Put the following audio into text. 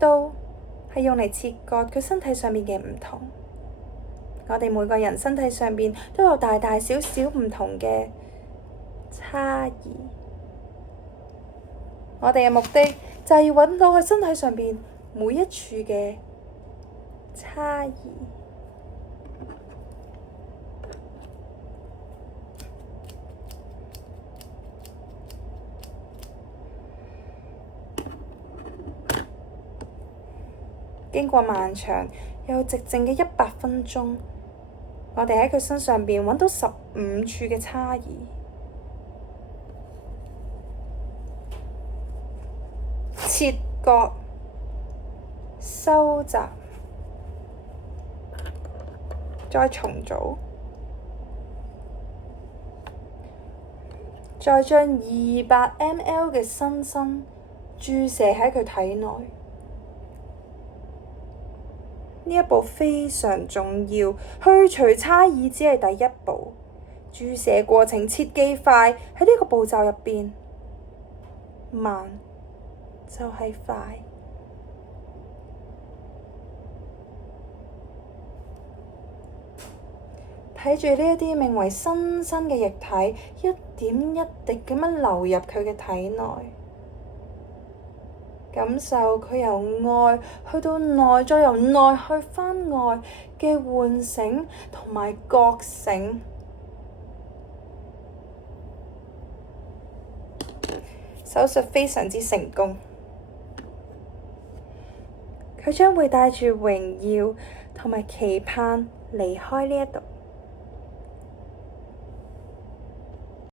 刀係用嚟切割佢身體上面嘅唔同。我哋每個人身體上邊都有大大小小唔同嘅差異。我哋嘅目的就係要揾到佢身體上邊每一處嘅差異。經過漫長又寂靜嘅100分鐘，我哋喺佢身上邊揾到15處嘅差異。切割、收集、再重組，再將200ml 嘅新生注射喺佢體內。呢一步非常重要，去除差異只係第一步。注射過程切記快，喺呢個步驟入邊，慢就係快。睇住呢一啲名為新生嘅液體，一點一滴咁樣流入佢嘅體內，感受佢由外去到內，再由內去返外嘅喚醒同埋覺醒。手術非常之成功，佢將會帶住榮耀同埋期盼離開呢一度。